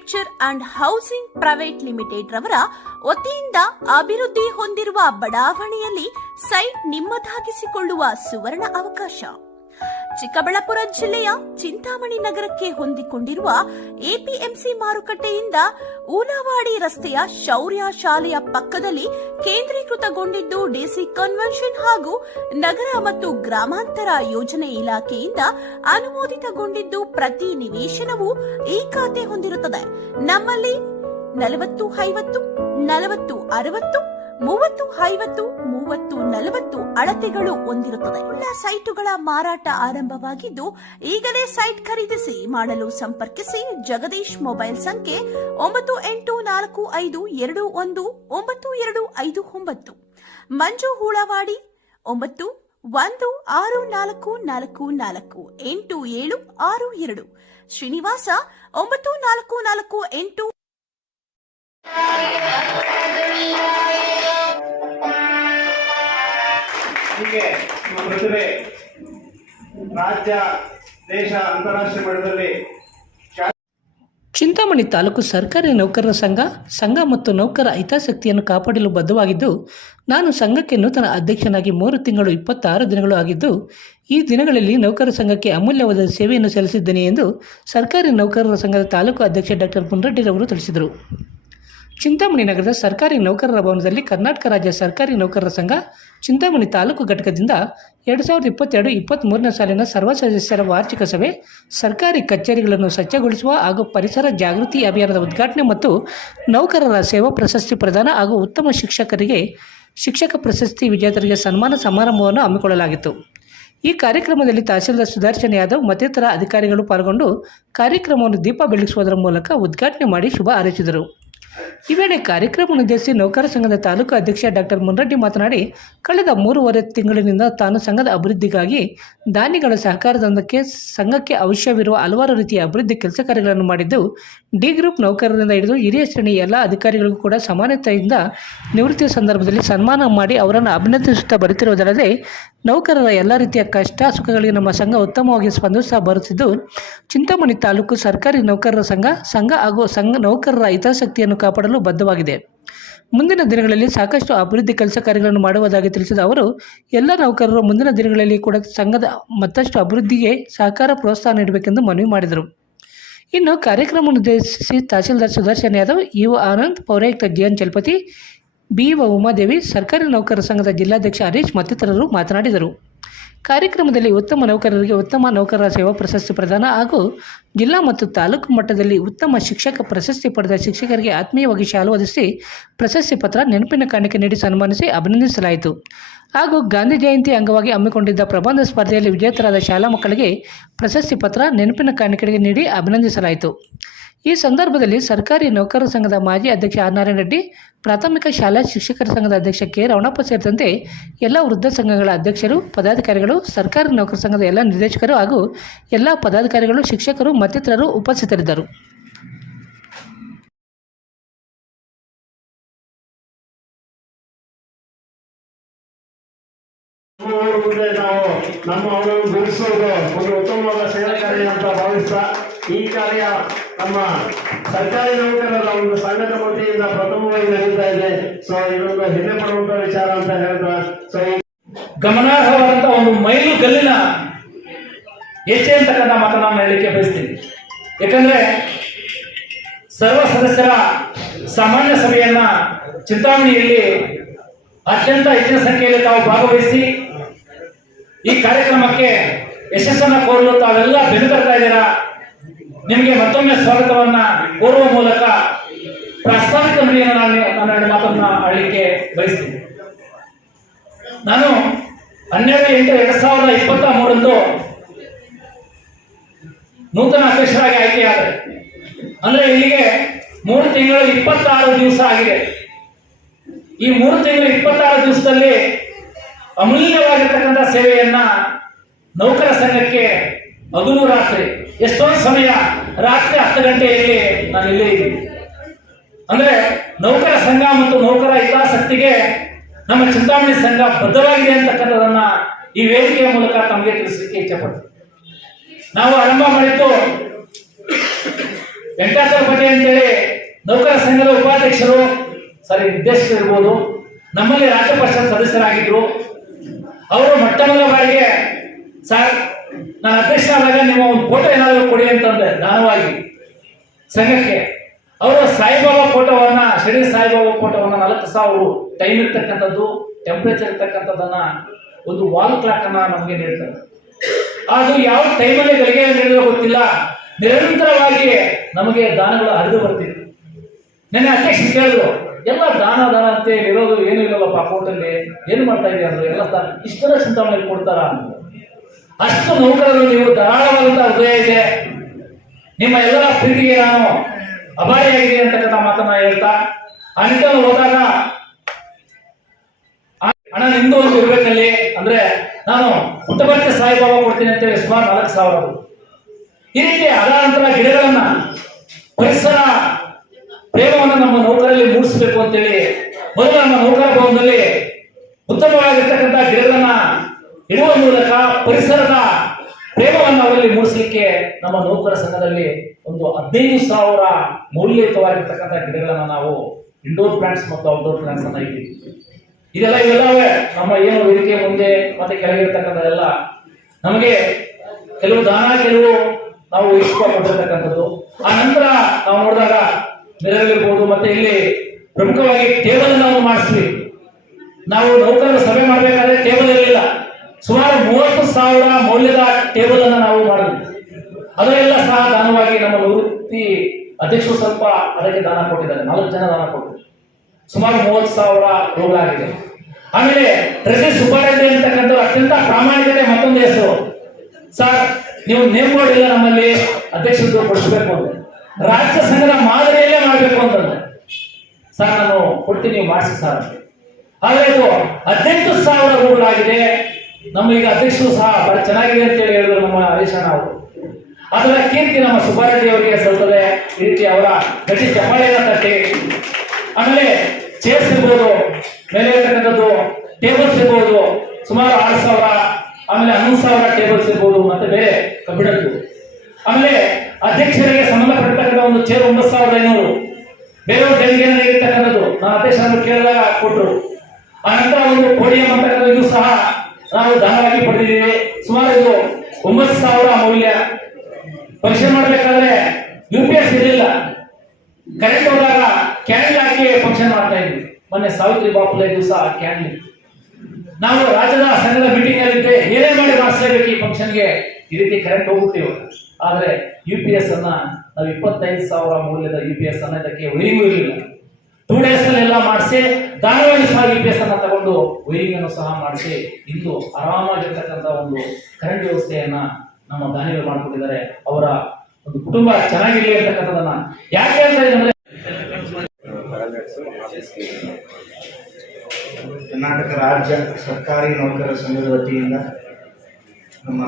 Architecture and housing private limited ರವರ ವತಿಯಿಂದ ಅಭಿವೃದ್ಧಿ ಹೊಂದಿರುವ ಬಡಾವಣೆಯಲ್ಲಿ ಸೈಟ್ ನಿಮ್ಮದಾಗಿಸಿಕೊಳ್ಳುವ ಸುವರ್ಣ ಅವಕಾಶ. ಚಿಕ್ಕಬಳ್ಳಾಪುರ ಜಿಲ್ಲೆಯ ಚಿಂತಾಮಣಿ ನಗರಕ್ಕೆ ಹೊಂದಿಕೊಂಡಿರುವ ಎಪಿಎಂಸಿ ಮಾರುಕಟ್ಟೆಯಿಂದ ಊಲವಾಡಿ ರಸ್ತೆಯ ಶೌರ್ಯ ಶಾಲೆಯ ಪಕ್ಕದಲ್ಲಿ ಕೇಂದ್ರೀಕೃತಗೊಂಡಿದ್ದು ಡಿಸಿ ಕನ್ವೆನ್ಷನ್ ಹಾಗೂ ನಗರ ಮತ್ತು ಗ್ರಾಮಾಂತರ ಯೋಜನೆ ಇಲಾಖೆಯಿಂದ ಅನುಮೋದಿತಗೊಂಡಿದ್ದು ಪ್ರತಿ ನಿವೇಶನವು ಈ ಖಾತೆ ಹೊಂದಿರುತ್ತದೆ. ನಮ್ಮಲ್ಲಿ 40-50, 40-60, 30-50, 30-40 ಅಳತೆಗಳು ಹೊಂದಿರುತ್ತದೆ. ಎಲ್ಲ ಸೈಟುಗಳ ಮಾರಾಟ ಆರಂಭವಾಗಿದ್ದು ಈಗಲೇ ಸೈಟ್ ಖರೀದಿಸಿ ಮಾಡಲು ಸಂಪರ್ಕಿಸಿ. ಜಗದೀಶ್ ಮೊಬೈಲ್ ಸಂಖ್ಯೆ 9842219259. ಮಂಜು ಹೂಳವಾಡಿ 9164448762. ಶ್ರೀನಿವಾಸ 9448. ಹೀಗೆ ಪ್ರತಿಭೆ ರಾಜ್ಯ ದೇಶ ಅಂತಾರಾಷ್ಟ್ರೀಯ ಮಟ್ಟದಲ್ಲಿ. ಚಿಂತಾಮಣಿ ತಾಲೂಕು ಸರ್ಕಾರಿ ನೌಕರರ ಸಂಘ ಮತ್ತು ನೌಕರ ಹಿತಾಸಕ್ತಿಯನ್ನು ಕಾಪಾಡಲು ಬದ್ಧವಾಗಿದ್ದು, ನಾನು ಸಂಘಕ್ಕೆ ನೂತನ ಅಧ್ಯಕ್ಷನಾಗಿ 3 ತಿಂಗಳು 26 ದಿನಗಳು ಆಗಿದ್ದು, ಈ ದಿನಗಳಲ್ಲಿ ನೌಕರ ಸಂಘಕ್ಕೆ ಅಮೂಲ್ಯವಾದ ಸೇವೆಯನ್ನು ಸಲ್ಲಿಸಿದ್ದೇನೆ ಎಂದು ಸರ್ಕಾರಿ ನೌಕರರ ಸಂಘದ ತಾಲೂಕು ಅಧ್ಯಕ್ಷ ಡಾಕ್ಟರ್ ಮುನ್ರೆಡ್ಡಿರವರು ತಿಳಿಸಿದರು. ಚಿಂತಾಮಣಿ ನಗರದ ಸರ್ಕಾರಿ ನೌಕರರ ಭವನದಲ್ಲಿ ಕರ್ನಾಟಕ ರಾಜ್ಯ ಸರ್ಕಾರಿ ನೌಕರರ ಸಂಘ ಚಿಂತಾಮಣಿ ತಾಲೂಕು ಘಟಕದಿಂದ 2022-23ನೇ ಸಾಲಿನ ಸರ್ವ ಸದಸ್ಯರ ವಾರ್ಷಿಕ ಸಭೆ, ಸರ್ಕಾರಿ ಕಚೇರಿಗಳನ್ನು ಸ್ವಚ್ಛಗೊಳಿಸುವ ಹಾಗೂ ಪರಿಸರ ಜಾಗೃತಿ ಅಭಿಯಾನದ ಉದ್ಘಾಟನೆ ಮತ್ತು ನೌಕರರ ಸೇವಾ ಪ್ರಶಸ್ತಿ ಪ್ರದಾನ ಹಾಗೂ ಉತ್ತಮ ಶಿಕ್ಷಕರಿಗೆ ಶಿಕ್ಷಕ ಪ್ರಶಸ್ತಿ ವಿಜೇತರಿಗೆ ಸನ್ಮಾನ ಸಮಾರಂಭವನ್ನು ಹಮ್ಮಿಕೊಳ್ಳಲಾಗಿತ್ತು. ಈ ಕಾರ್ಯಕ್ರಮದಲ್ಲಿ ತಹಸೀಲ್ದಾರ್ ಸುದರ್ಶನ್ ಯಾದವ್ ಮತ್ತಿತರ ಅಧಿಕಾರಿಗಳು ಪಾಲ್ಗೊಂಡು ಕಾರ್ಯಕ್ರಮವನ್ನು ದೀಪ ಬೆಳಗಿಸುವುದರ ಮೂಲಕ ಉದ್ಘಾಟನೆ ಮಾಡಿ ಶುಭ ಹಾರೈಸಿದರು. ಈ ವೇಳೆ ಕಾರ್ಯಕ್ರಮವನ್ನು ಉದ್ದೇಶಿಸಿ ನೌಕರ ಸಂಘದ ತಾಲೂಕು ಅಧ್ಯಕ್ಷ ಡಾಕ್ಟರ್ ಮುನ್ರೆಡ್ಡಿ ಮಾತನಾಡಿ, ಕಳೆದ 3.5 ತಿಂಗಳಿನಿಂದ ತಾನು ಸಂಘದ ಅಭಿವೃದ್ಧಿಗಾಗಿ ದಾನಿಗಳ ಸಹಕಾರದೊಂದಕ್ಕೆ ಸಂಘಕ್ಕೆ ಅವಶ್ಯವಿರುವ ಹಲವಾರು ರೀತಿಯ ಅಭಿವೃದ್ಧಿ ಕೆಲಸ ಕಾರ್ಯಗಳನ್ನು ಮಾಡಿದ್ದು, ಡಿ ಗ್ರೂಪ್ ನೌಕರರಿಂದ ಹಿಡಿದು ಹಿರಿಯ ಶ್ರೇಣಿ ಎಲ್ಲ ಅಧಿಕಾರಿಗಳಿಗೂ ಕೂಡ ಸಮಾನತೆಯಿಂದ ನಿವೃತ್ತಿ ಸಂದರ್ಭದಲ್ಲಿ ಸನ್ಮಾನ ಮಾಡಿ ಅವರನ್ನು ಅಭಿನಂದಿಸುತ್ತಾ ಬರುತ್ತಿರುವುದಲ್ಲದೆ, ನೌಕರರ ಎಲ್ಲ ರೀತಿಯ ಕಷ್ಟ ಸುಖಗಳಿಗೆ ನಮ್ಮ ಸಂಘ ಉತ್ತಮವಾಗಿ ಸ್ಪಂದಿಸುತ್ತಾ ಬರುತ್ತಿದ್ದು, ಚಿಂತಾಮಣಿ ತಾಲೂಕು ಸರ್ಕಾರಿ ನೌಕರರ ಸಂಘ ಹಾಗೂ ನೌಕರರ ಹಿತಾಸಕ್ತಿಯನ್ನು ಕಾಪಾಡಲು ಬದ್ಧವಾಗಿದೆ. ಮುಂದಿನ ದಿನಗಳಲ್ಲಿ ಸಾಕಷ್ಟು ಅಭಿವೃದ್ಧಿ ಕೆಲಸ ಕಾರ್ಯಗಳನ್ನು ಮಾಡುವುದಾಗಿ ತಿಳಿಸಿದ ಅವರು, ಎಲ್ಲ ನೌಕರರು ಮುಂದಿನ ದಿನಗಳಲ್ಲಿ ಕೂಡ ಸಂಘದ ಮತ್ತಷ್ಟು ಅಭಿವೃದ್ಧಿಗೆ ಸಹಕಾರ ಪ್ರೋತ್ಸಾಹ ನೀಡಬೇಕೆಂದು ಮನವಿ ಮಾಡಿದರು. ಇನ್ನು ಕಾರ್ಯಕ್ರಮವನ್ನು ಉದ್ದೇಶಿಸಿ ತಹಸೀಲ್ದಾರ್ ಸುದರ್ಶನ್ ಯಾದವ್, ಇಒ ಆನಂದ್, ಪೌರಾಯುಕ್ತ ಜಿಎನ್ ಚಲಪತಿ, ಬಿಇಒ ಉಮಾದೇವಿ, ಸರ್ಕಾರಿ ನೌಕರರ ಸಂಘದ ಜಿಲ್ಲಾಧ್ಯಕ್ಷ ಹರೀಶ್ ಮತ್ತಿತರರು ಮಾತನಾಡಿದರು. ಕಾರ್ಯಕ್ರಮದಲ್ಲಿ ಉತ್ತಮ ನೌಕರರಿಗೆ ಉತ್ತಮ ನೌಕರರ ಸೇವಾ ಪ್ರಶಸ್ತಿ ಪ್ರದಾನ ಹಾಗೂ ಜಿಲ್ಲಾ ಮತ್ತು ತಾಲೂಕು ಮಟ್ಟದಲ್ಲಿ ಉತ್ತಮ ಶಿಕ್ಷಕ ಪ್ರಶಸ್ತಿ ಪಡೆದ ಶಿಕ್ಷಕರಿಗೆ ಆತ್ಮೀಯವಾಗಿ ಶಾಲು ಹೊದಿಸಿ ಪ್ರಶಸ್ತಿ ಪತ್ರ, ನೆನಪಿನ ಕಾಣಿಕೆ ನೀಡಿ ಸನ್ಮಾನಿಸಿ ಅಭಿನಂದಿಸಲಾಯಿತು. ಹಾಗೂ ಗಾಂಧಿ ಜಯಂತಿ ಅಂಗವಾಗಿ ಹಮ್ಮಿಕೊಂಡಿದ್ದ ಪ್ರಬಂಧ ಸ್ಪರ್ಧೆಯಲ್ಲಿ ವಿಜೇತರಾದ ಶಾಲಾ ಮಕ್ಕಳಿಗೆ ಪ್ರಶಸ್ತಿ ಪತ್ರ, ನೆನಪಿನ ಕಾಣಿಕೆ ನೀಡಿ ಅಭಿನಂದಿಸಲಾಯಿತು. ಈ ಸಂದರ್ಭದಲ್ಲಿ ಸರ್ಕಾರಿ ನೌಕರರ ಸಂಘದ ಮಾಜಿ ಅಧ್ಯಕ್ಷ ಆರ್ ನಾರಾಯಣ ರೆಡ್ಡಿ, ಪ್ರಾಥಮಿಕ ಶಾಲಾ ಶಿಕ್ಷಕರ ಸಂಘದ ಅಧ್ಯಕ್ಷ ಕೆ ರವಣಪ್ಪ ಸೇರಿದಂತೆ ಎಲ್ಲ ವೃದ್ಧ ಸಂಘಗಳ ಅಧ್ಯಕ್ಷರು, ಪದಾಧಿಕಾರಿಗಳು, ಸರ್ಕಾರಿ ನೌಕರ ಸಂಘದ ಎಲ್ಲ ನಿರ್ದೇಶಕರು ಹಾಗೂ ಎಲ್ಲ ಪದಾಧಿಕಾರಿಗಳು, ಶಿಕ್ಷಕರು ಮತ್ತಿತರರು ಉಪಸ್ಥಿತರಿದ್ದರು. ನಾವು ನಮ್ಮ ಅವರನ್ನು ಗುರುತಿಸುವುದು ಒಂದು ಉತ್ತಮವಾದ ಸೇವಾ ಕಾರ್ಯ ಅಂತ ಭಾವಿಸ್ತಾ, ಈ ಕಾರ್ಯ ನಮ್ಮ ಸರ್ಕಾರಿ ನೌಕರರ ಒಂದು ಸಂಘದ ವತಿಯಿಂದ ಪ್ರಥಮವಾಗಿ ನಡೀತಾ ಇದೆ. ಸೊ ಇದೊಂದು ಹೆಮ್ಮೆ ಪಡುವಂತ ವಿಚಾರ ಅಂತ ಹೇಳ್ತಾ, ಸೊ ಗಮನಾರ್ಹವಾದಂತ ಒಂದು ಮೈಲು ಗಲ್ಲಿನ ಹೆಜ್ಜೆ ಅಂತಕ್ಕಂಥ ಮಾತನ್ನು ನಾನು ಹೇಳಲಿಕ್ಕೆ ಬಯಸ್ತೀನಿ. ಯಾಕಂದ್ರೆ ಸರ್ವ ಸದಸ್ಯರ ಸಾಮಾನ್ಯ ಸಭೆಯನ್ನ ಚಿಂತಾಮಣಿಯಲ್ಲಿ ಅತ್ಯಂತ ಹೆಚ್ಚಿನ ಸಂಖ್ಯೆಯಲ್ಲಿ ತಾವು ಭಾಗವಹಿಸಿ ಈ ಕಾರ್ಯಕ್ರಮಕ್ಕೆ ಯಶಸ್ಸನ್ನು ಕೋರಲು ತಾವೆಲ್ಲ ಬೆನ್ನುತ್ತಾ ಇದ್ದೀರಾ. ನಿಮಗೆ ಮತ್ತೊಮ್ಮೆ ಸ್ವಾಗತವನ್ನ ಕೋರುವ ಮೂಲಕ ಪ್ರಾಸ್ತಾವಿಕ ನುಡಿಯನ್ನು ನಾನು ಮಾತನ್ನ ಆಡಲಿಕ್ಕೆ ಬಯಸ್ತೀನಿ. ನಾನು 12/8/2023 ನೂತನ ಅಧ್ಯಕ್ಷರಾಗಿ ಆಯ್ಕೆಯಾದರೆ, ಅಂದ್ರೆ ಇಲ್ಲಿಗೆ 3 ತಿಂಗಳು 26 ದಿವಸ ಆಗಿದೆ. ಈ 3 ತಿಂಗಳು 26 ದಿವಸದಲ್ಲಿ ಅಮೂಲ್ಯವಾಗಿರ್ತಕ್ಕಂಥ ಸೇವೆಯನ್ನ ನೌಕರ ಸಂಘಕ್ಕೆ ಹಗಲು ರಾತ್ರಿ ಎಷ್ಟೊಂದು ಸಮಯ ರಾತ್ರಿ 10 ಗಂಟೆಯಲ್ಲಿ ನಾನು ಇಲ್ಲೇ ಇದ್ದೀನಿ. ಅಂದ್ರೆ ನೌಕರ ಸಂಘ ಮತ್ತು ನೌಕರ ಹಿತಾಸಕ್ತಿಗೆ ನಮ್ಮ ಚಿಂತಾಮಣಿ ಸಂಘ ಬದ್ಧವಾಗಿದೆ ಅಂತಕ್ಕಂಥದನ್ನ ಈ ವೇದಿಕೆಯ ಮೂಲಕ ತಮಗೆ ತಿಳಿಸಲಿಕ್ಕೆ ಇಚ್ಛೆಪಡ್ತೀನಿ. ನಾವು ಆರಂಭ ಮಾಡಿದ್ದು ವೆಂಕಟಾಚಲ ಪಟೆ ಅಂತೇಳಿ ನೌಕರ ಸಂಘದ ಉಪಾಧ್ಯಕ್ಷರು, ನಿರ್ದೇಶಕರು ಇರ್ಬೋದು, ನಮ್ಮಲ್ಲಿ ರಾಜ್ಯ ಪರಿಷತ್ ಸದಸ್ಯರಾಗಿದ್ರು. ಅವರು ಮೊಟ್ಟ ಮೊದಲ ಬಾರಿಗೆ ಸರ್ ನಾನು ಅಧ್ಯಕ್ಷರಾದಾಗ ನಿಮ್ಮ ಒಂದು ಫೋಟೋ ಏನಾದರೂ ಕೊಡಿ ಅಂತಂದ್ರೆ ದಾನವಾಗಿ ಸಂಘಕ್ಕೆ. ಅವರು ಸಾಯಿಬಾಬಾ ಫೋಟೋವನ್ನ, ಶಿರಡಿ ಸಾಯಿಬಾಬಾ ಫೋಟೋವನ್ನ 4,000 ಟೈಮ್ ಇರ್ತಕ್ಕಂಥದ್ದು, ಟೆಂಪರೇಚರ್ ಇರ್ತಕ್ಕಂಥದ್ದನ್ನ ಒಂದು ವಾಲ್ ಕ್ಲಾಕ್ ಅನ್ನ ನಮಗೆ ನೀಡ್ತಾರೆ. ಅದು ಯಾವ ಟೈಮಲ್ಲಿ ಗಳಿಗೆ ನೀಡಿರೋ ಗೊತ್ತಿಲ್ಲ, ನಿರಂತರವಾಗಿ ನಮಗೆ ದಾನಗಳು ಹರಿದು ಬರ್ತಿದೆ. ನೆನ್ನೆ ಅಧ್ಯಕ್ಷ ಕೇಳಿದ್ರು, ಎಲ್ಲ ದಾನ ಅಂತ ಇರೋದು ಏನು ಇಲ್ಲಲ್ಲಪ್ಪ ಅಕೌಂಟಲ್ಲಿ, ಏನು ಮಾಡ್ತಾ ಇದೆಯಾ ಅಂದ್ರೆ ಎಲ್ಲ ಇಷ್ಟೆಲ್ಲ ಚಿಂತಾಮಣಿ ಕೊಡ್ತಾರ ಅಂತ. ಅಷ್ಟು ನೌಕರರು ನೀವು ಧಾರಾಳವಾದಂತಹ ಹೃದಯ ಇದೆ, ನಿಮ್ಮ ಎಲ್ಲರ ಪ್ರೀತಿಗೆ ನಾನು ಅಭಾರಿಯಾಗಿದೆ ಅಂತಕ್ಕಂಥ ಮಾತನ್ನ ಹೇಳ್ತಾ, ಆ ನಿಟ್ಟಿನಲ್ಲಿ ಹೋದಾಗ ಹಣ ನಿಮ್ದು ಒಂದು ಇರ್ಬೇಕಲ್ಲಿ ಅಂದ್ರೆ ನಾನು ಪುಟ್ಟಬರ್ತಿ ಸಾಯಿಬಾಬಾ ಕೊಡ್ತೀನಿ ಅಂತೇಳಿ ಸುಮಾರು 4,000. ಈ ರೀತಿ ಅದರ ನಂತರ ಗಿಡಗಳನ್ನ, ಪರಿಸರ ಪ್ರೇಮವನ್ನು ನಮ್ಮ ನೌಕರಲ್ಲಿ ಮೂಡಿಸಬೇಕು ಅಂತೇಳಿ ಮೊದಲು ನಮ್ಮ ನೌಕರ ಭವನದಲ್ಲಿ ಉತ್ತಮವಾಗಿರ್ತಕ್ಕಂಥ ಗಿಡಗಳನ್ನ ಇಡುವ ಮೂಲಕ ಪರಿಸರದ ಪ್ರೇಮವನ್ನು ಅವರಲ್ಲಿ ಮೂಡಿಸಲಿಕ್ಕೆ ನಮ್ಮ ನೌಕರ ಸಂಘದಲ್ಲಿ ಒಂದು 15,000 ಮೌಲ್ಯಯುತವಾಗಿರ್ತಕ್ಕಂಥ ಗಿಡಗಳನ್ನ ನಾವು ಇಂಡೋರ್ ಪ್ಲಾಂಟ್ಸ್ ಮತ್ತು ಔಟ್ಡೋರ್ ಪ್ಲಾಂಟ್ಸ್ ಅನ್ನ ಇದ್ದೀವಿ. ಇವೆಲ್ಲವೇ ನಮ್ಮ ಏನು ವೇದಿಕೆ ಮುಂದೆ ಮತ್ತೆ ಕೆಳಗಿರ್ತಕ್ಕಂಥದ್ದೆಲ್ಲ ನಮಗೆ ಕೆಲವು ದಾನ, ಕೆಲವು ನಾವು ಇಷ್ಟಪಟ್ಟಿರ್ತಕ್ಕಂಥದ್ದು. ಆ ನಂತರ ನಾವು ನೋಡಿದಾಗ ನೆರವಿರ್ಬೋದು, ಮತ್ತೆ ಇಲ್ಲಿ ಪ್ರಮುಖವಾಗಿ ಟೇಬಲ್ ನಾವು ಮಾಡಿಸ್ವಿ. ನಾವು ನೌಕರರ ಸಭೆ ಮಾಡಬೇಕಾದ್ರೆ ಟೇಬಲ್ ಇರಲಿಲ್ಲ, ಸುಮಾರು 30,000 ಮೌಲ್ಯದ ಟೇಬಲ್ ಅನ್ನು ನಾವು ಮಾಡಿದ್ವಿ. ಅದರೆಲ್ಲ ಸಹ ದಾನವಾಗಿ ನಮ್ಮ ನಿವೃತ್ತಿ ಅಧ್ಯಕ್ಷರು ಸ್ವಲ್ಪ ಅದಕ್ಕೆ ದಾನ ಕೊಟ್ಟಿದ್ದಾರೆ, 4 ಜನ ದಾನ ಕೊಟ್ಟಿದ್ದಾರೆ. ಸುಮಾರು 30,000 ರೂಗಳಾಗಿದೆ. ಆಮೇಲೆ ಟ್ರೆಜರಿ ಸುಬ್ಬಾರೆಡ್ಡಿ ಅಂತಕ್ಕಂಥ ಅತ್ಯಂತ ಪ್ರಾಮಾಣಿಕತೆ ಮತ್ತೊಂದು ಹೆಸರು. ಸರ್ ನೀವು ನೇಮ್ ಬೋರ್ಡ್ ಇಲ್ಲ ನಮ್ಮಲ್ಲಿ ಅಧ್ಯಕ್ಷರು ಕೊಡಿಸ್ಬೇಕು ಅಂದ್ರೆ, ರಾಜ್ಯ ಸಂಘದ ಮಾದರಿಯಲ್ಲೇ ಮಾಡಬೇಕು ಅಂತಂದ್ರೆ ಸರ್ ನಾನು ಕೊಡ್ತೀನಿ, ನೀವು ಮಾಡಿಸಿ ಸರ್. ಆದರೆ ಇದು 18,000 ರೂಗಳಾಗಿದೆ. ನಮ್ಮ ಈಗ ಅಧ್ಯಕ್ಷರು ಸಹ ಬಹಳ ಚೆನ್ನಾಗಿದೆ ಅಂತ ಹೇಳಿ ಹೇಳಿದ್ರು ನಮ್ಮ ಹರೀಶಣ್ಣ ಅವರು. ಅದರ ಕೀರ್ತಿ ನಮ್ಮ ಸುಬ್ಬಾರೆಡ್ಡಿ ಅವರಿಗೆ ಸಲ್ತದೆ. ಈ ರೀತಿ ಅವರ ಗಟ್ಟಿ ಚಪ್ಪಾಳೆಯನ್ನು ತಟ್ಟಿ, ಆಮೇಲೆ ಚೇರ್ಸ್ ಇರ್ಬೋದು, ಮೇಲೆ ಇರ್ತಕ್ಕಂಥದ್ದು ಟೇಬಲ್ಸ್ ಇರ್ಬೋದು, ಸುಮಾರು 6,000, ಆಮೇಲೆ 11,000 ಟೇಬಲ್ಸ್ ಇರ್ಬೋದು, ಮತ್ತೆ ಬೇರೆ ಕಬ್ಬಿಣದ್ದು. ಆಮೇಲೆ ಅಧ್ಯಕ್ಷರಿಗೆ ಸಂಬಂಧಪಟ್ಟಿರ್ತಕ್ಕಂಥ ಒಂದು ಚೇರ್ 9,500, ಬೇರೆಯವರು ದೇಣಿಗೆಯನ್ನು ನೀಡಿರ್ತಕ್ಕಂಥದ್ದು ನಾನು ಅಧ್ಯಕ್ಷರನ್ನು ಕೇಳಿದಾಗ ಕೊಟ್ಟರು. ಆ ನಂತರ ಒಂದು ಪೋಡಿಯಂ ಅಂತಕ್ಕಂಥ ಇದು ಸಹ ನಾವು ದಾನವಾಗಿ ಪಡೆದಿದ್ದೀವಿ. ಸುಮಾರು ಇದು 9,000 ಮೌಲ್ಯ. ಫಂಕ್ಷನ್ ಮಾಡಬೇಕಾದ್ರೆ UPS ಇರಲಿಲ್ಲ, ಕರೆಂಟ್ ಹೋದಾಗ ಕ್ಯಾಂಡಲ್ ಹಾಕಿ ಫಂಕ್ಷನ್ ಮಾಡ್ತಾ ಇದ್ವಿ. ಮೊನ್ನೆ ಸಾವಿತ್ರಿ ಬಾಪುಲೆ ದಿವಸ ಕ್ಯಾಂಡಲ್ ನಾವು ರಾಜ್ಯದ ಸಂಘದ ಮೀಟಿಂಗ್ ಅಲ್ಲಿ ಏನೇ ಮಾಡಿ ಮಾಡಿಸಲೇಬೇಕು ಈ ಫಂಕ್ಷನ್ಗೆ. ಈ ರೀತಿ ಕರೆಂಟ್ ಹೋಗುತ್ತೀವಿ. ಆದ್ರೆ UPS ಅನ್ನ ನಾವು 25,000 ಮೌಲ್ಯದ UPS ಅನ್ನ ಇದಕ್ಕೆ ವೈರಿಂಗ್ ಇರಲಿಲ್ಲ. 2 days ಎಲ್ಲ ಮಾಡಿಸಿ ದಾನವಾಗಿ ಸಹ UPS ಅನ್ನ ತಗೊಂಡು ವೈರಿಂಗ್ ಅನ್ನು ಸಹ ಮಾಡಿಸಿ ಇಂದು ಆರಾಮಾಗಿರ್ತಕ್ಕಂಥ ಒಂದು ಕರೆಂಟ್ ವ್ಯವಸ್ಥೆಯನ್ನ ನಮ್ಮ ದಾನಿಗಳು ಮಾಡಿಕೊಟ್ಟಿದ್ದಾರೆ. ಅವರ ಒಂದು ಕುಟುಂಬ ಚೆನ್ನಾಗಿರ್ಲಿ ಅಂತಕ್ಕಂಥದನ್ನ ಯಾಕೆ ಹೇಳ್ತಾ ಇದ್ದಾರೆ, ಕರ್ನಾಟಕ ರಾಜ್ಯ ಸರ್ಕಾರಿ ನೌಕರರ ಸಂಘದ ವತಿಯಿಂದ ನಮ್ಮ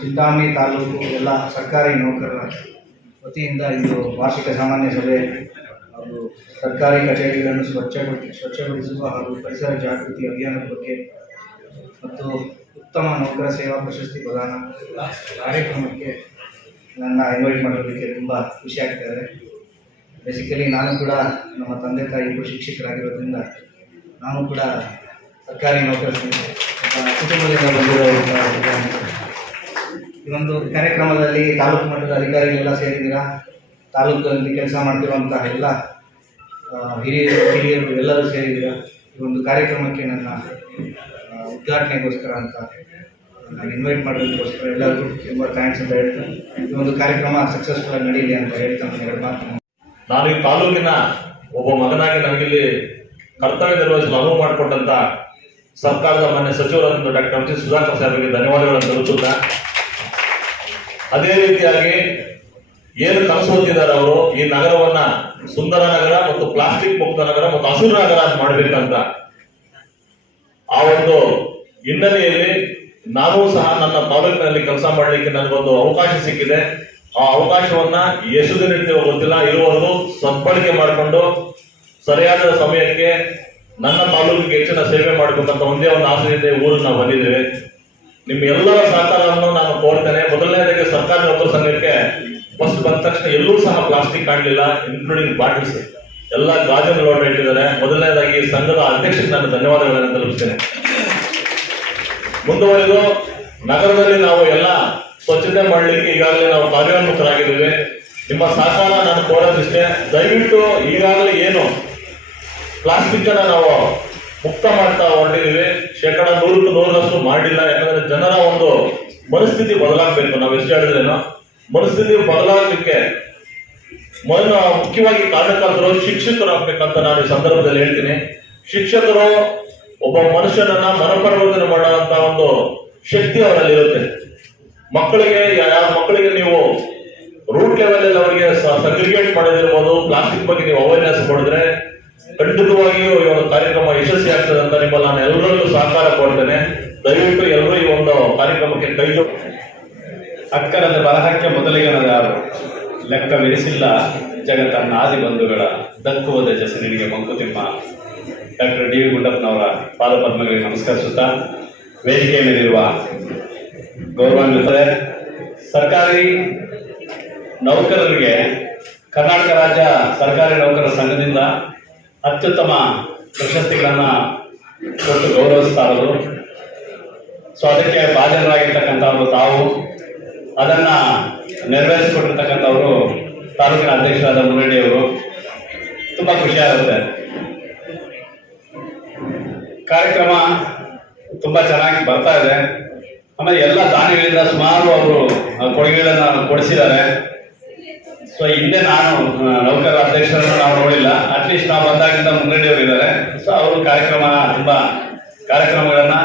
ಚಿಂತಾಮಣಿ ತಾಲೂಕು ಎಲ್ಲ ಸರ್ಕಾರಿ ನೌಕರರ ವತಿಯಿಂದ ಇಂದು ವಾರ್ಷಿಕ ಸಾಮಾನ್ಯ ಸಭೆ ಹಾಗೂ ಸರ್ಕಾರಿ ಕಚೇರಿಗಳನ್ನು ಸ್ವಚ್ಛಗೊಳಿಸುವ ಹಾಗೂ ಪರಿಸರ ಜಾಗೃತಿ ಅಭಿಯಾನದ ಬಗ್ಗೆ ಮತ್ತು ಉತ್ತಮ ನೌಕರ ಸೇವಾ ಪ್ರಶಸ್ತಿ ಪ್ರದಾನ ಕಾರ್ಯಕ್ರಮಕ್ಕೆ ನನ್ನ ಇನ್ವೈಟ್ ಮಾಡೋದಕ್ಕೆ ತುಂಬ ಖುಷಿ ಆಗ್ತಾಯಿದೆ. ಬೇಸಿಕಲಿ ನಾನು ಕೂಡ ನಮ್ಮ ತಂದೆ ತಾಯಿ ಇಬ್ಬರು ಶಿಕ್ಷಕರಾಗಿರೋದ್ರಿಂದ ನಾನು ಕೂಡ ಸರ್ಕಾರಿ ನೌಕರ ಕುಟುಂಬದಿಂದ ಬಂದಿರುವಂಥ ಈ ಒಂದು ಕಾರ್ಯಕ್ರಮದಲ್ಲಿ ತಾಲೂಕು ಮಟ್ಟದ ಅಧಿಕಾರಿಗಳೆಲ್ಲ ಸೇರಿದ್ದೀರಾ. ತಾಲೂಕಿನಲ್ಲಿ ಕೆಲಸ ಮಾಡ್ತಿರುವಂಥ ಎಲ್ಲ ಹಿರಿಯರು ಎಲ್ಲರೂ ಸೇರಿದ್ದೀರಾ. ಈ ಒಂದು ಕಾರ್ಯಕ್ರಮಕ್ಕೆ ನನ್ನ ಉದ್ಘಾಟನೆಗೋಸ್ಕರ ಅಂತ ನಾನು ಇನ್ವೈಟ್ ಮಾಡೋದಕ್ಕೋಸ್ಕರ ಎಲ್ಲರಿಗೂ ತುಂಬ ಥ್ಯಾಂಕ್ಸ್ ಅಂತ ಹೇಳ್ತೀನಿ. ಈ ಒಂದು ಕಾರ್ಯಕ್ರಮ ಸಕ್ಸಸ್ಫುಲ್ ಆಗಿ ನಡೀಲಿ ಅಂತ ಹೇಳ್ತಾನೆ 2 ಮಾತು. ನಾನು ಈ ತಾಲೂಕಿನ ಒಬ್ಬ ಮಗನಾಗಿ ನನಗಿಲ್ಲಿ ಕರ್ತವ್ಯ ನಿರ್ವಹಿಸಲು ಅನುವು ಮಾಡಿಕೊಟ್ಟಂತ ಸರ್ಕಾರದ ಮಾನ್ಯ ಸಚಿವರಾದ ಡಾಕ್ಟರ್ ಎಂ ಸಿ ಸುಧಾಕರ್ ಸಾಹೇಬರಿಗೆ ಧನ್ಯವಾದಗಳನ್ನು ತಲುಪುತ್ತಾ, ಅದೇ ರೀತಿಯಾಗಿ ಏನು ಕನಸು ಹೊಂದಿದ್ದಾರೆ ಅವರು ಈ ನಗರವನ್ನ ಸುಂದರ ನಗರ ಮತ್ತು ಪ್ಲಾಸ್ಟಿಕ್ ಮುಕ್ತ ನಗರ ಮತ್ತು ಹಸಿರು ನಗರ ಅಂತ ಮಾಡಬೇಕಂತ, ಆ ಒಂದು ಹಿನ್ನೆಲೆಯಲ್ಲಿ ನಾನು ಸಹ ನನ್ನ ತಾಲೂಕಿನಲ್ಲಿ ಕೆಲಸ ಮಾಡಲಿಕ್ಕೆ ನನಗೊಂದು ಅವಕಾಶ ಸಿಕ್ಕಿದೆ. ಆ ಅವಕಾಶವನ್ನ ಎಷ್ಟು ದಿನ ಇಡ್ತೀವೋ ಗೊತ್ತಿಲ್ಲ, ಇರುವವರೆಗೂ ಸದ್ಬಳಕೆ ಮಾಡಿಕೊಂಡು ಸರಿಯಾದ ಸಮಯಕ್ಕೆ ನನ್ನ ತಾಲೂಕಿಗೆ ಹೆಚ್ಚಿನ ಸೇವೆ ಮಾಡಬೇಕಂತ ಒಂದೇ ಒಂದು ಆಸೆಯಿಂದ ಊರಿಗೆ ನಾವು ಬಂದಿದ್ದೇವೆ. ನಿಮ್ಮ ಎಲ್ಲರ ಸಹಕಾರವನ್ನು ನಾನು ಕೋರ್ತೇನೆ. ಮೊದಲನೇದಾಗಿ ಸರ್ಕಾರಿ ನೌಕರ ಸಂಘಕ್ಕೆ ಫಸ್ಟ್ ಬಂದ ತಕ್ಷಣ ಎಲ್ಲೂ ಸಹ ಪ್ಲಾಸ್ಟಿಕ್ ಕಾಣಲಿಲ್ಲ, ಇನ್ಕ್ಲೂಡಿಂಗ್ ಬಾಟಲ್ಸ್ ಎಲ್ಲ ಗಾಜಿನ ಲೋಟ ಇಟ್ಟಿದ್ದಾರೆ. ಮೊದಲನೇದಾಗಿ ಸಂಘದ ಅಧ್ಯಕ್ಷಕ್ಕೆ ನಾನು ಧನ್ಯವಾದಗಳನ್ನು ತಲುಪಿಸ್ತೇನೆ. ಮುಂದುವರೆದು ನಗರದಲ್ಲಿ ನಾವು ಎಲ್ಲ ಸ್ವಚ್ಛತೆ ಮಾಡಲಿಕ್ಕೆ ಈಗಾಗಲೇ ನಾವು ಕಾರ್ಯೋನ್ಮುಖರಾಗಿದ್ದೇವೆ. ನಿಮ್ಮ ಸಹಕಾರ ನಾನು ಕೋರೋದಿಷ್ಟೇ, ದಯವಿಟ್ಟು ಈಗಾಗಲೇ ಏನು ಪ್ಲಾಸ್ಟಿಕ್ ಅನ್ನ ನಾವು ಮುಕ್ತ ಮಾಡ್ತಾ ಹೊರಟಿದ್ದೀವಿ, 100% ಮಾಡಿಲ್ಲ. ಯಾಕಂದ್ರೆ ಜನರ ಒಂದು ಮನಸ್ಥಿತಿ ಬದಲಾಗಬೇಕು. ನಾವು ಎಷ್ಟು ಹೇಳಿದ್ರೇನೋ ಮನಸ್ಥಿತಿ ಬದಲಾಗಲಿಕ್ಕೆ ಮುಖ್ಯವಾಗಿ ಕಾರ್ಯಕರ್ತರು, ಶಿಕ್ಷಕರು ಆಗ್ಬೇಕಂತ ನಾನು ಈ ಸಂದರ್ಭದಲ್ಲಿ ಹೇಳ್ತೀನಿ. ಶಿಕ್ಷಕರು ಒಬ್ಬ ಮನುಷ್ಯನನ್ನ ಮನಪರಿವರ್ತನೆ ಮಾಡುವಂತ ಒಂದು ಶಕ್ತಿ ಅವರಲ್ಲಿ ಇರುತ್ತೆ. ಮಕ್ಕಳಿಗೆ ನೀವು ರೂಟ್ ಲೆವೆಲ್ ಅಲ್ಲಿ ಅವರಿಗೆ ಸಗ್ರಿಗೇಟ್ ಮಾಡೋದಿರ್ಬೋದು, ಪ್ಲಾಸ್ಟಿಕ್ ಬಗ್ಗೆ ನೀವು ಅವೇರ್ನೆಸ್ ಮಾಡಿದ್ರೆ ಖಂಡಿತವಾಗಿಯೂ ಈ ಒಂದು ಕಾರ್ಯಕ್ರಮ ಯಶಸ್ವಿ ಆಗ್ತದೆ ಅಂತ ನಿಮ್ಮಲ್ಲಿ ನಾನು ಎಲ್ಲರಲ್ಲೂ ಸಹಕಾರ ಕೊಡ್ತೇನೆ. ದಯವಿಟ್ಟು ಎಲ್ಲರೂ ಈ ಒಂದು ಕಾರ್ಯಕ್ರಮಕ್ಕೆ ಕೈ ಜೋಡಿ. ಅಕ್ಕರದ ಬರಹಕ್ಕೆ ಮೊದಲಿಗನದ ಯಾರು ಲೆಕ್ಕವಿರಿಸಿಲ್ಲ ಜಗತ್ತನ್ನ ಆದಿ ಬಂಧುಗಳ ದಕ್ಕುವುದ ಜಸನಿಗೆ ಮಂಕುತಿಮ್ಮ. ಡಾಕ್ಟರ್ ಡಿ ವಿ ಗುಂಡಪ್ಪನವರ ಪಾದಪದ್ಮಗಳಿಗೆ ನಮಸ್ಕರಿಸುತ್ತಾ ವೇದಿಕೆ ಮೇಲಿರುವ ಗೌರವಾನ್ವಿತ ಸರ್ಕಾರಿ ನೌಕರರಿಗೆ ಕರ್ನಾಟಕ ರಾಜ್ಯ ಸರ್ಕಾರಿ ನೌಕರರ ಸಂಘದಿಂದ ಅತ್ಯುತ್ತಮ ಪ್ರಶಸ್ತಿಗಳನ್ನು ಕೊಟ್ಟು ಗೌರವಿಸ್ತಾ ಇರೋದು. ಸೊ ಅದಕ್ಕೆ ಭಾಜನರಾಗಿರ್ತಕ್ಕಂಥವ್ರು ತಾವು, ಅದನ್ನ ನೆರವೇರಿಸಿಕೊಟ್ಟಿರ್ತಕ್ಕಂಥವರು ತಾಲೂಕಿನ ಅಧ್ಯಕ್ಷರಾದ ಮುರಳಿಯವರು. ತುಂಬಾ ಖುಷಿಯಾಗುತ್ತೆ. ಕಾರ್ಯಕ್ರಮ ತುಂಬಾ ಚೆನ್ನಾಗಿ ಬರ್ತಾ ಇದೆ. ಆಮೇಲೆ ಎಲ್ಲ ದಾನಿಗಳಿಂದ ಸುಮಾರು ಅವರು ಕೊಡುಗೆಗಳನ್ನು ಕೊಡಿಸಿದ್ದಾರೆ. ಸೊ ಹಿಂದೆ ನಾನು ನೌಕರರ ಅಧ್ಯಕ್ಷರನ್ನು ನಾವು ನೋಡಿಲ್ಲ, ಅಟ್ಲೀಸ್ಟ್ ನಾವು ಬಂದಾಗಿಂದ ಮುನ್ನಡೆಯವರು ಇದ್ದಾರೆ. ಸೊ ಅವರು ಕಾರ್ಯಕ್ರಮಗಳನ್ನ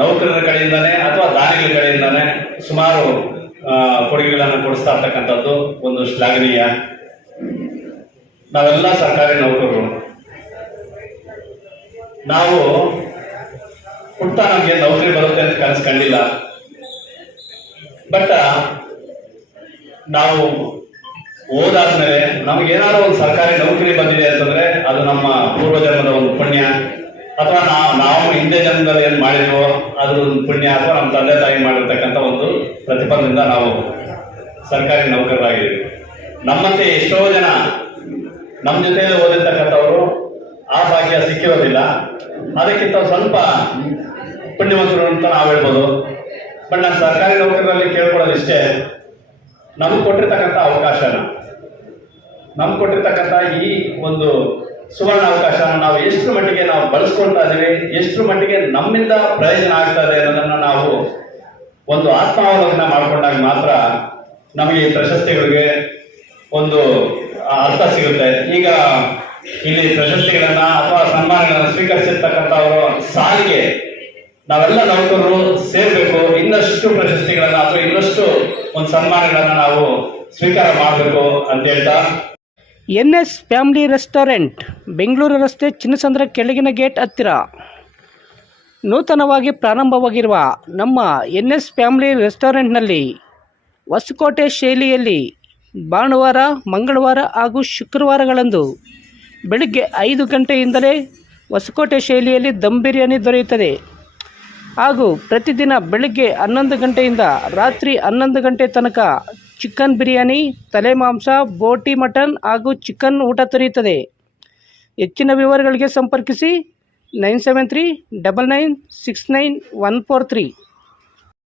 ನೌಕರರ ಕಡೆಯಿಂದಾನೆ ಅಥವಾ ದಾನಿಗಳ ಕಡೆಯಿಂದಾನೆ ಸುಮಾರು ಕೊಡುಗೆಗಳನ್ನು ಕೊಡಿಸ್ತಾ ಇರ್ತಕ್ಕಂಥದ್ದು ಒಂದು ಶ್ಲಾಘನೀಯ. ನಾವೆಲ್ಲ ಸರ್ಕಾರಿ ನೌಕರರು. ನಾವು ಹುಟ್ಟಾ ನಮಗೆ ನೌಕರಿ ಬರುತ್ತೆ ಅಂತ ಕನಸು ಕಂಡಿಲ್ಲ. ಬಟ್ ನಾವು ಓದಾದ್ಮೇಲೆ ನಮಗೇನಾದ್ರೂ ಒಂದು ಸರ್ಕಾರಿ ನೌಕರಿ ಬಂದಿದೆ ಅಂತಂದ್ರೆ ಅದು ನಮ್ಮ ಪೂರ್ವಜನ್ಮದ ಒಂದು ಪುಣ್ಯ, ಅಥವಾ ನಾವು ಹಿಂದೆ ಜನ್ಮದಲ್ಲಿ ಏನು ಮಾಡಿದ್ವೋ ಅದ್ರ ಒಂದು ಪುಣ್ಯ, ಅಥವಾ ನಮ್ಮ ತಂದೆ ತಾಯಿ ಮಾಡಿರ್ತಕ್ಕಂಥ ಒಂದು ಪ್ರತಿಫಲದಿಂದ ನಾವು ಸರ್ಕಾರಿ ನೌಕರರಾಗಿದ್ದೀವಿ. ನಮ್ಮಂತೆ ಎಷ್ಟೋ ಜನ ನಮ್ಮ ಜೊತೆಯಲ್ಲಿ ಓದಿರ್ತಕ್ಕಂಥವ್ರು ಆ ಭಾಗ್ಯ ಸಿಕ್ಕಿರೋದಿಲ್ಲ. ಅದಕ್ಕಿಂತ ಸ್ವಲ್ಪ ಪುಣ್ಯವಂತರು ಅಂತ ನಾವು ಹೇಳ್ಬೋದು. ಬಟ್ ನಾನು ಸರ್ಕಾರಿ ನೌಕರರಲ್ಲಿ ಕೇಳ್ಕೊಳ್ಳೋದಿಷ್ಟೇ, ನಮಗೆ ಕೊಟ್ಟಿರ್ತಕ್ಕಂಥ ಅವಕಾಶನ, ನಮ್ಗೆ ಕೊಟ್ಟಿರ್ತಕ್ಕಂಥ ಈ ಒಂದು ಸುವರ್ಣ ಅವಕಾಶನ ನಾವು ಎಷ್ಟು ಮಟ್ಟಿಗೆ ನಾವು ಬಳಸ್ಕೊಳ್ತಾ ಇದ್ದೀವಿ, ಎಷ್ಟು ಮಟ್ಟಿಗೆ ನಮ್ಮಿಂದ ಪ್ರಯೋಜನ ಆಗ್ತಾ ಇದೆ ಅನ್ನೋದನ್ನ ನಾವು ಒಂದು ಆತ್ಮಾವಲೋಕನ ಮಾಡ್ಕೊಂಡಾಗ ಮಾತ್ರ ನಮಗೆ ಈ ಪ್ರಶಸ್ತಿಗಳಿಗೆ ಒಂದು ಅರ್ಥ ಸಿಗುತ್ತೆ. ಈಗ ಇಲ್ಲಿ ಪ್ರಶಸ್ತಿಗಳನ್ನ ಅಥವಾ ಸನ್ಮಾನಗಳನ್ನ ಸ್ವೀಕರಿಸಿರ್ತಕ್ಕಂಥವರು ಸಾಲಿಗೆ ನಾವೆಲ್ಲ ನೌಕರರು ಸೇರ್ಬೇಕು. ಇನ್ನಷ್ಟು ಪ್ರಶಸ್ತಿಗಳನ್ನ ಅಥವಾ ಇನ್ನಷ್ಟು ಒಂದು ಸನ್ಮಾನಗಳನ್ನ ನಾವು ಸ್ವೀಕಾರ ಮಾಡಬೇಕು ಅಂತ ಹೇಳ್ತಾ, NS ಫ್ಯಾಮಿಲಿ ರೆಸ್ಟೋರೆಂಟ್, ಬೆಂಗಳೂರು ರಸ್ತೆ, ಚಿನ್ನಸಂದ್ರ ಕೆಳಗಿನ ಗೇಟ್ ಹತ್ತಿರ ನೂತನವಾಗಿ ಪ್ರಾರಂಭವಾಗಿರುವ ನಮ್ಮ NS ಫ್ಯಾಮಿಲಿ ರೆಸ್ಟೋರೆಂಟ್ನಲ್ಲಿ ಹೊಸಕೋಟೆ ಶೈಲಿಯಲ್ಲಿ ಭಾನುವಾರ, ಮಂಗಳವಾರ ಹಾಗೂ ಶುಕ್ರವಾರಗಳಂದು ಬೆಳಿಗ್ಗೆ 5 ಗಂಟೆಯಿಂದಲೇ ಹೊಸಕೋಟೆ ಶೈಲಿಯಲ್ಲಿ ದಮ್ ಬಿರಿಯಾನಿ ದೊರೆಯುತ್ತದೆ. ಹಾಗೂ ಪ್ರತಿದಿನ ಬೆಳಿಗ್ಗೆ 11 ಗಂಟೆಯಿಂದ ರಾತ್ರಿ 11 ಗಂಟೆ ತನಕ ಚಿಕನ್ ಬಿರಿಯಾನಿ, ತಲೆ ಮಾಂಸ, ಬೋಟಿ ಮಟನ್ ಹಾಗೂ ಚಿಕನ್ ಊಟ ದೊರೆಯುತ್ತದೆ. ಹೆಚ್ಚಿನ ವಿವರಗಳಿಗೆ ಸಂಪರ್ಕಿಸಿ 9739969143.